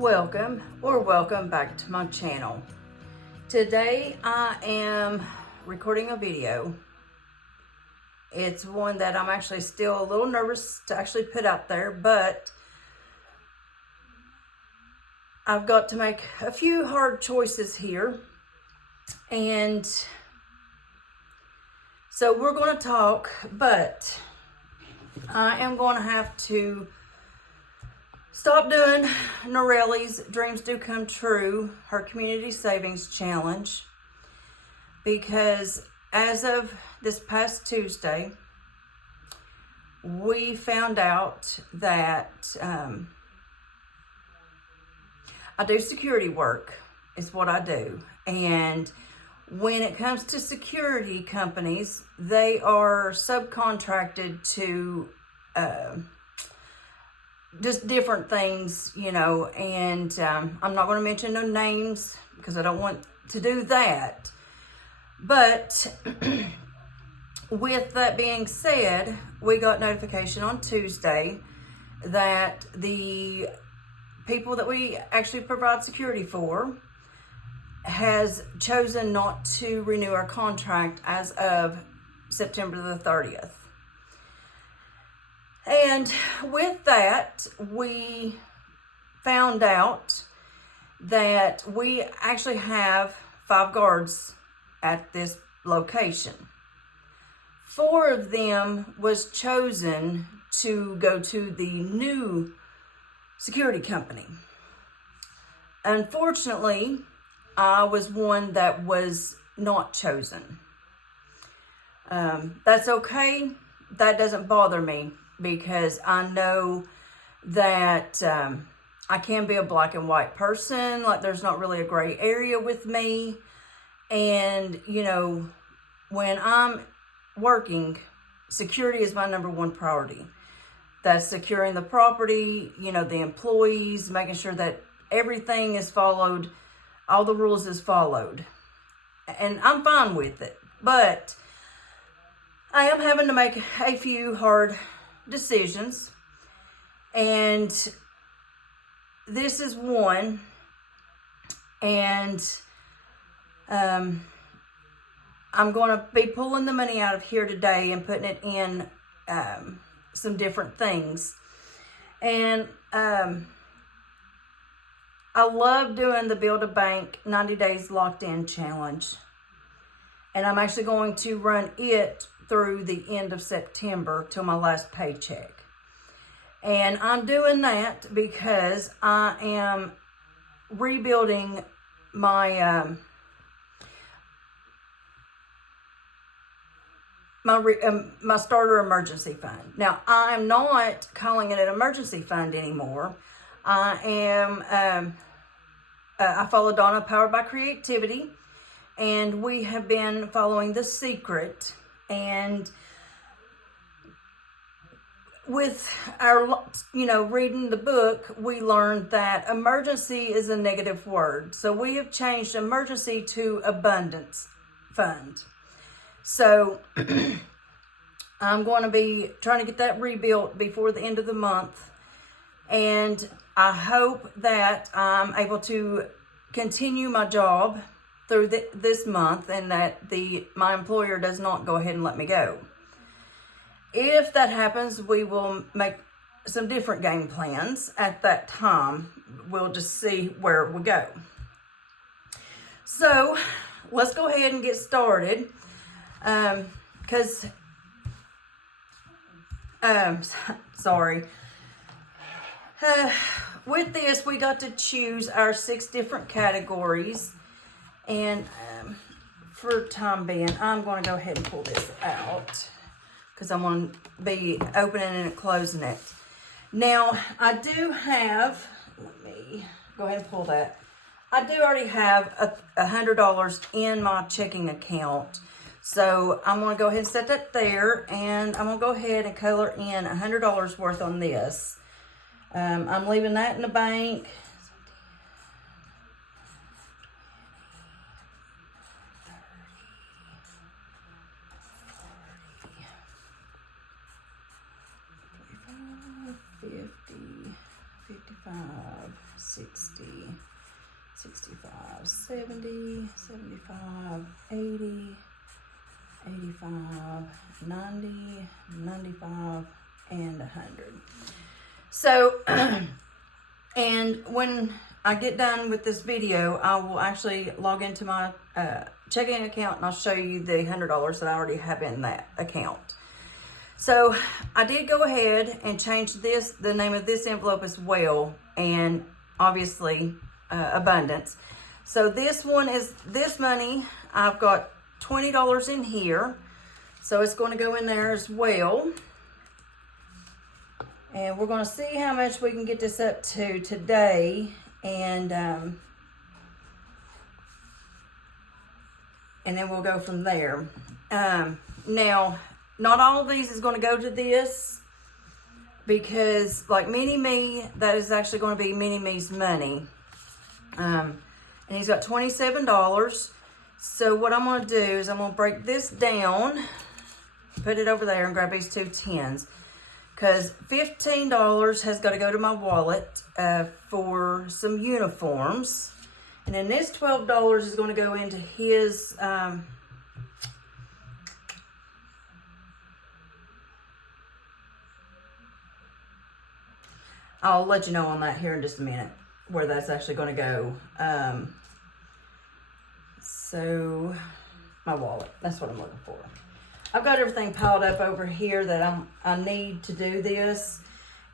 Welcome back to my channel. Today I am recording a video. It's one that I'm actually still a little nervous to actually put out there, but I've got to make a few hard choices here. And so we're going to talk, but I am going to have to stop doing Norelli's Dreams Do Come True, her community savings challenge, because as of this past Tuesday, we found out that I do security work, is what I do. And when it comes to security companies, they are subcontracted to just different things, you know, and I'm not going to mention no names because I don't want to do that. But with that being said, we got notification on Tuesday that the people that we actually provide security for has chosen not to renew our contract as of September the 30th. And with that, we found out that we actually have 5 guards at this location. 4 of them was chosen to go to the new security company. Unfortunately, I was one that was not chosen. That's okay. That doesn't bother me, because I know that I can be a black and white person. Like, there's not really a gray area with me. And, you know, when I'm working, security is my number one priority. That's securing the property, you know, the employees, making sure that everything is followed, all the rules is followed. And I'm fine with it. But I am having to make a few hard decisions, and this is one. And I'm going to be pulling the money out of here today and putting it in some different things. And I love doing the Build a Bank 90 Days Locked In Challenge, and I'm actually going to run it through the end of September till my last paycheck. And I'm doing that because I am rebuilding my my starter emergency fund. Now, I'm not calling it an emergency fund anymore. I am I follow Donna, Powered by Creativity, and we have been following The Secret. And with our, you know, reading the book, we learned that emergency is a negative word. So we have changed emergency to abundance fund. So I'm going to be trying to get that rebuilt before the end of the month. And I hope that I'm able to continue my job through this month, and that my employer does not go ahead and let me go. If that happens, we will make some different game plans at that time. We'll just see where we go. So let's go ahead and get started. Sorry. With this, we got to choose our 6 different categories. And for time being, I'm going to go ahead and pull this out, because I'm going to be opening and closing it. Now, I do have, let me go ahead and pull that. I do already have $100 in my checking account. So I'm going to go ahead and set that there, and I'm going to go ahead and color in $100 worth on this. I'm leaving that in the bank. $50, $55, 60, 65, 70, 75, 80, 85, 90, 95, and 100. So, and when I get done with this video, I will actually log into my checking account and I'll show you the $100 that I already have in that account. So I did go ahead and change the name of this envelope as well, and obviously abundance. So this one is this money. I've got $20 in here, so it's going to go in there as well. And we're going to see how much we can get this up to today, and then we'll go from there. Now, not all of these is going to go to this, because like Mini Me, that is actually going to be Mini Me's money. And he's got $27. So what I'm going to do is I'm going to break this down, put it over there, and grab these two tens. Because $15 has got to go to my wallet for some uniforms. And then this $12 is going to go into his... I'll let you know on that here in just a minute, where that's actually going to go. So, my wallet, that's what I'm looking for. I've got everything piled up over here that I need to do this,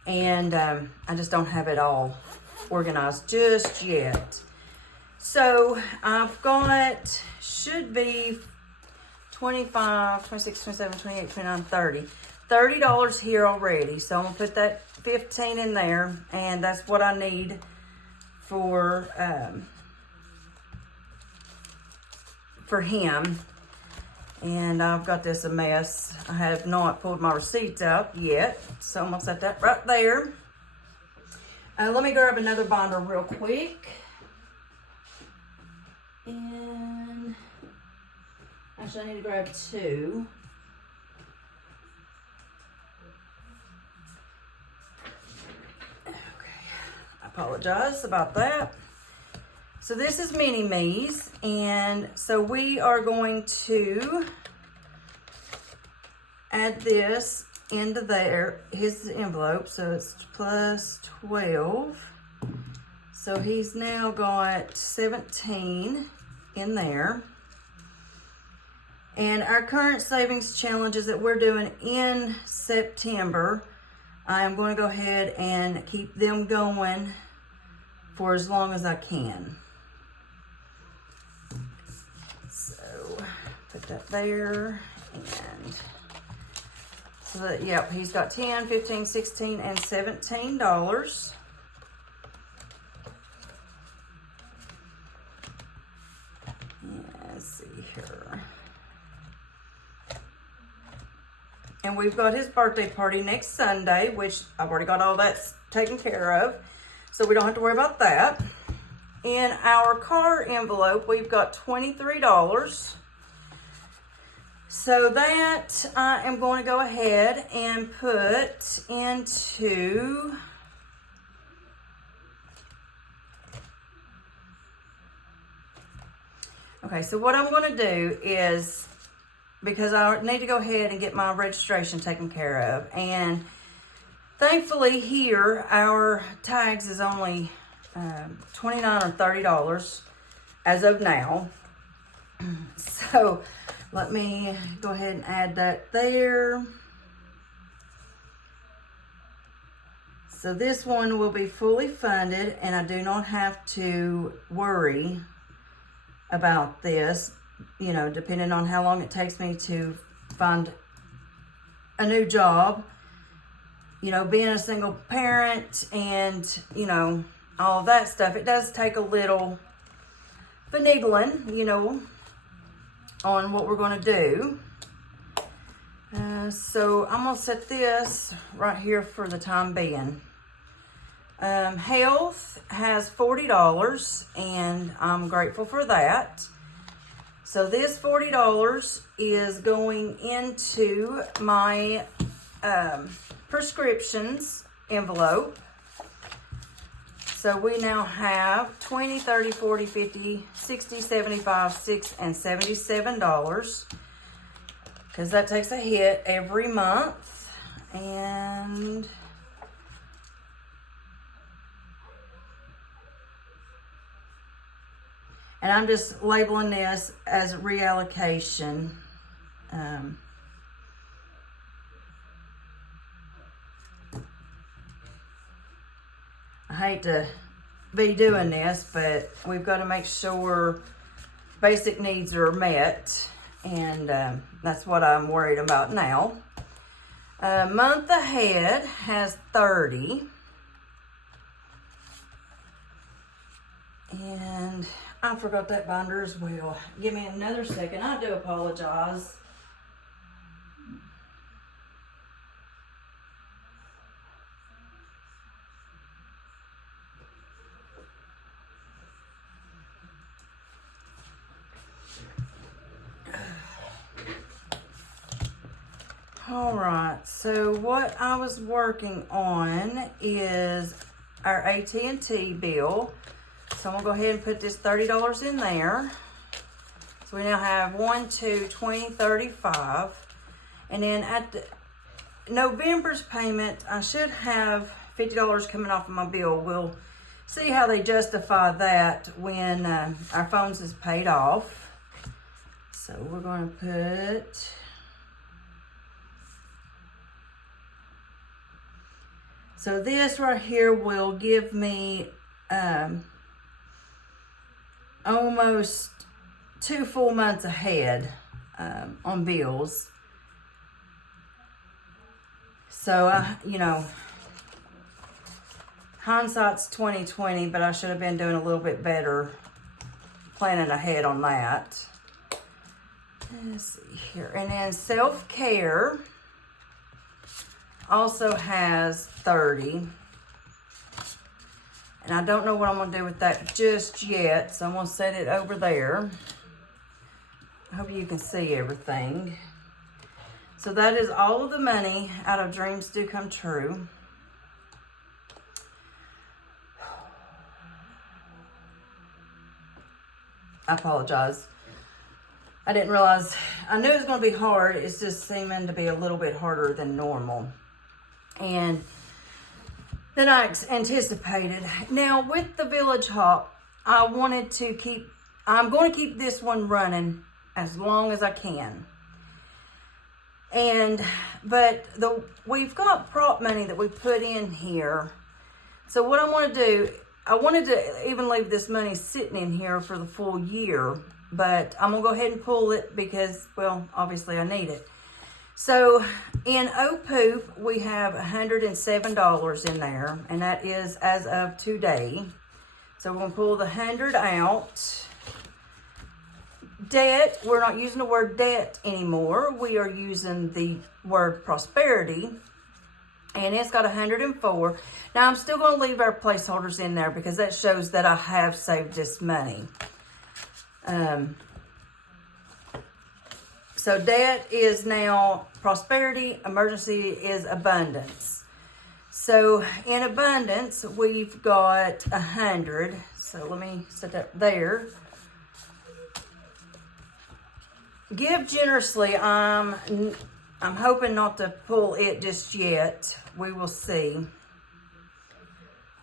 and I just don't have it all organized just yet. So, I've got, should be 25, 26, 27, 28, 29, 30. $30 here already, so I'm going to put that 15 in there, and that's what I need for him. And I've got this a mess. I have not pulled my receipts out yet, so I'm going to set that right there. Let me grab another binder real quick. And actually, I need to grab two. Apologize about that. So this is Mini Me's, and so we are going to add this into there, his envelope. So it's plus 12. So he's now got 17 in there. And our current savings challenges that we're doing in September, I am going to go ahead and keep them going for as long as I can. So put that there, and so that, yep, he's got 10, 15, 16, and $17. Let's see here. And we've got his birthday party next Sunday, which I've already got all that taken care of, so we don't have to worry about that. In our car envelope, we've got $23. So that I am going to go ahead and put into okay, so what I'm going to do is, because I need to go ahead and get my registration taken care of, and thankfully here our tags is only $29 or $30 as of now. So let me go ahead and add that there. So this one will be fully funded, and I do not have to worry about this, you know, depending on how long it takes me to find a new job. You know, being a single parent and, you know, all of that stuff, it does take a little finagling, you know, on what we're going to do. So I'm going to set this right here for the time being. Health has $40, and I'm grateful for that. So this $40 is going into my prescriptions envelope. So we now have 20, 30, 40, 50, 60, 75, $6, and $77. Because that takes a hit every month. And I'm just labeling this as reallocation. I hate to be doing this, but we've got to make sure basic needs are met, and that's what I'm worried about now. Month ahead has 30, and I forgot that binder as well. Give me another second. I do apologize. All right, so what I was working on is our AT&T bill. So I'm gonna go ahead and put this $30 in there. So we now have 1, 2, 20, 35. And then at the November's payment, I should have $50 coming off of my bill. We'll see how they justify that when our phones is paid off. So we're gonna put, so this right here will give me almost 2 full months ahead on bills. So you know, hindsight's 20/20, but I should have been doing a little bit better planning ahead on that. Let's see here, and then self-care also has 30. And I don't know what I'm going to do with that just yet, so I'm going to set it over there. I hope you can see everything. So that is all of the money out of Dreams Do Come True. I apologize. I didn't realize, I knew it was going to be hard. It's just seeming to be a little bit harder than normal. And than I anticipated. Now with the Village Hop, I'm going to keep this one running as long as I can. But we've got prop money that we put in here. So what I want to do, I wanted to even leave this money sitting in here for the full year, but I'm going to go ahead and pull it because, well, obviously I need it. So in OPOOP, we have $107 in there, and that is as of today. So we're going to pull the 100 out. Debt, we're not using the word debt anymore. We are using the word prosperity, and it's got 104. Now I'm still going to leave our placeholders in there because that shows that I have saved this money. So debt is now prosperity, emergency is abundance. So in abundance, we've got 100. So let me set that there. Give generously, I'm hoping not to pull it just yet. We will see.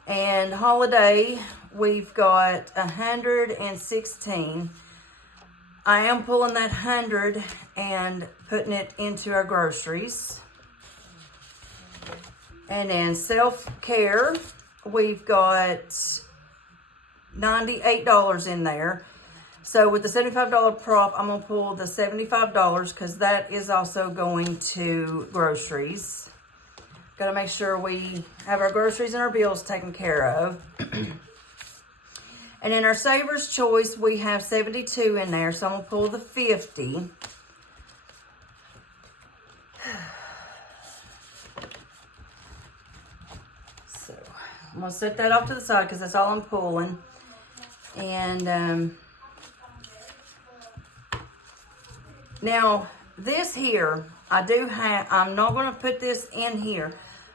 And holiday, we've got 116. I am pulling that 100 and putting it into our groceries. And then self-care, we've got $98 in there. So with the $75 prop, I'm going to pull the $75 because that is also going to groceries. Got to make sure we have our groceries and our bills taken care of. And in our Saver's Choice, we have 72 in there, so I'm going to pull the 50. So I'm going to set that off to the side because that's all I'm pulling. And now this here, I'm not going to put this in here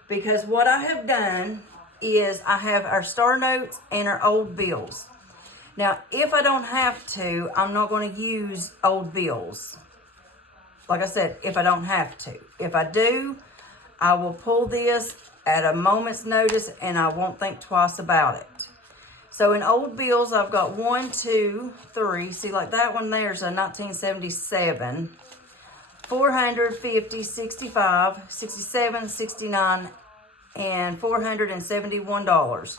because what I have done is I have our star notes and our old bills. Now, if I don't have to, I'm not going to use old bills. Like I said, if I don't have to. If I do, I will pull this at a moment's notice and I won't think twice about it. So in old bills, I've got 1, 2, 3. See, like that one there's a 1977. 450, 65, 67, 69, and $471.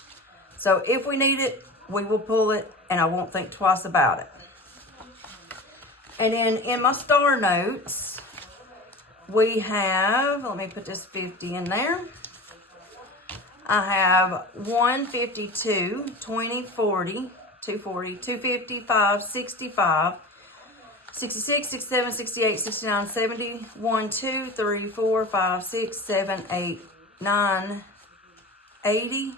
So if we need it, we will pull it and I won't think twice about it. And then in my star notes, we have, let me put this 50 in there. I have 152, 20, 40, 240, 255, 65, 66, 67, 68, 69, 70, 1, 2, 3, 4, 5, 6, 7, 8, 9, 80,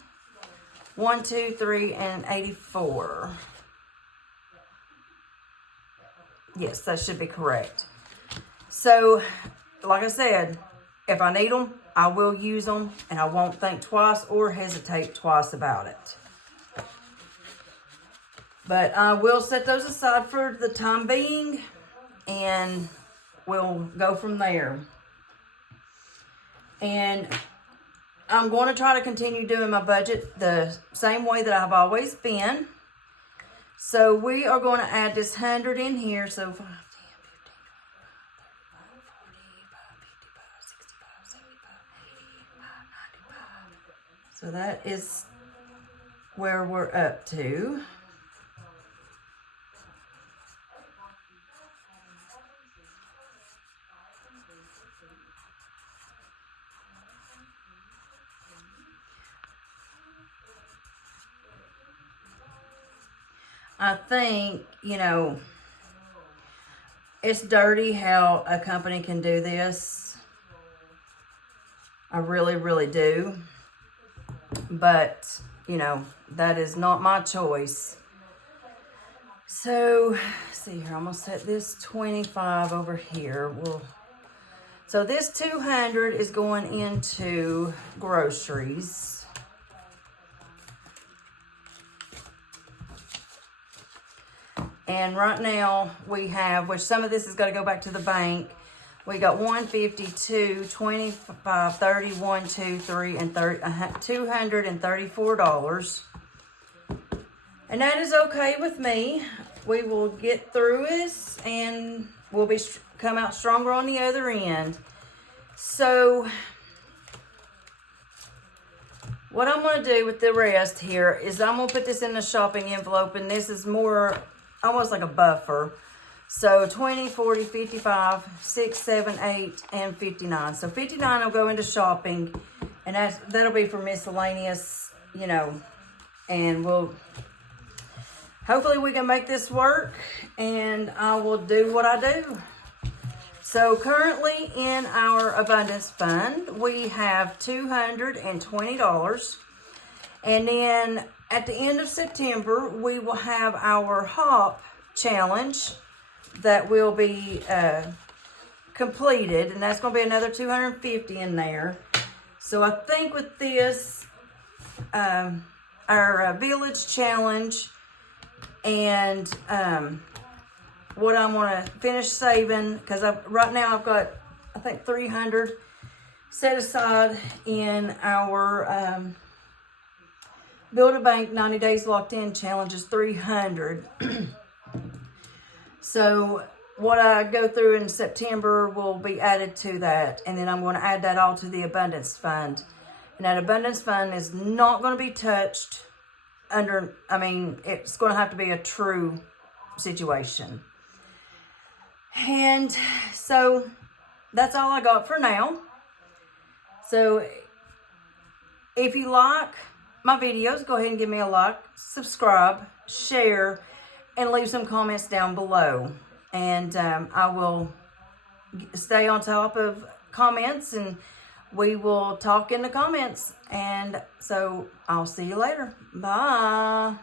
1, 2, 3, and 84. Yes, that should be correct. So, like I said, if I need them, I will use them, and I won't think twice or hesitate twice about it. But I will set those aside for the time being, and we'll go from there. And I'm going to try to continue doing my budget the same way that I've always been. So we are going to add this 100 in here. So 5, 10, 15, 20, 35, 40, 55, 65, 75, 80, 95. So that is where we're up to. I think, you know, it's dirty how a company can do this. I really, really do. But, you know, that is not my choice. So, let's see here. I'm going to set this 25 over here. So this 200 is going into groceries. And right now we have, which some of this is going to go back to the bank. We got 152, 25, 30, 1, 2, 3, and $234. And that is okay with me. We will get through this and we'll come out stronger on the other end. So what I'm going to do with the rest here is I'm going to put this in the shopping envelope, and this is more almost like a buffer. So 20, 40, 55, 6, 7, 8, and 59. So 59 will go into shopping, and that'll be for miscellaneous, you know, and hopefully we can make this work, and I will do what I do. So currently in our abundance fund, we have $220. And then at the end of September, we will have our HOP challenge that will be completed, and that's going to be another $250 in there. So I think with this, our village challenge, and what I'm going to finish saving, because right now I've got, I think, 300 set aside in our Build a Bank 90 Days Locked In challenge is 300. So what I go through in September will be added to that, and then I'm going to add that all to the abundance fund. And that abundance fund is not going to be touched it's going to have to be a true situation. And so that's all I got for now. So if you like my videos, go ahead and give me a like, subscribe, share, and leave some comments down below. And I will stay on top of comments, and we will talk in the comments. And so I'll see you later. Bye.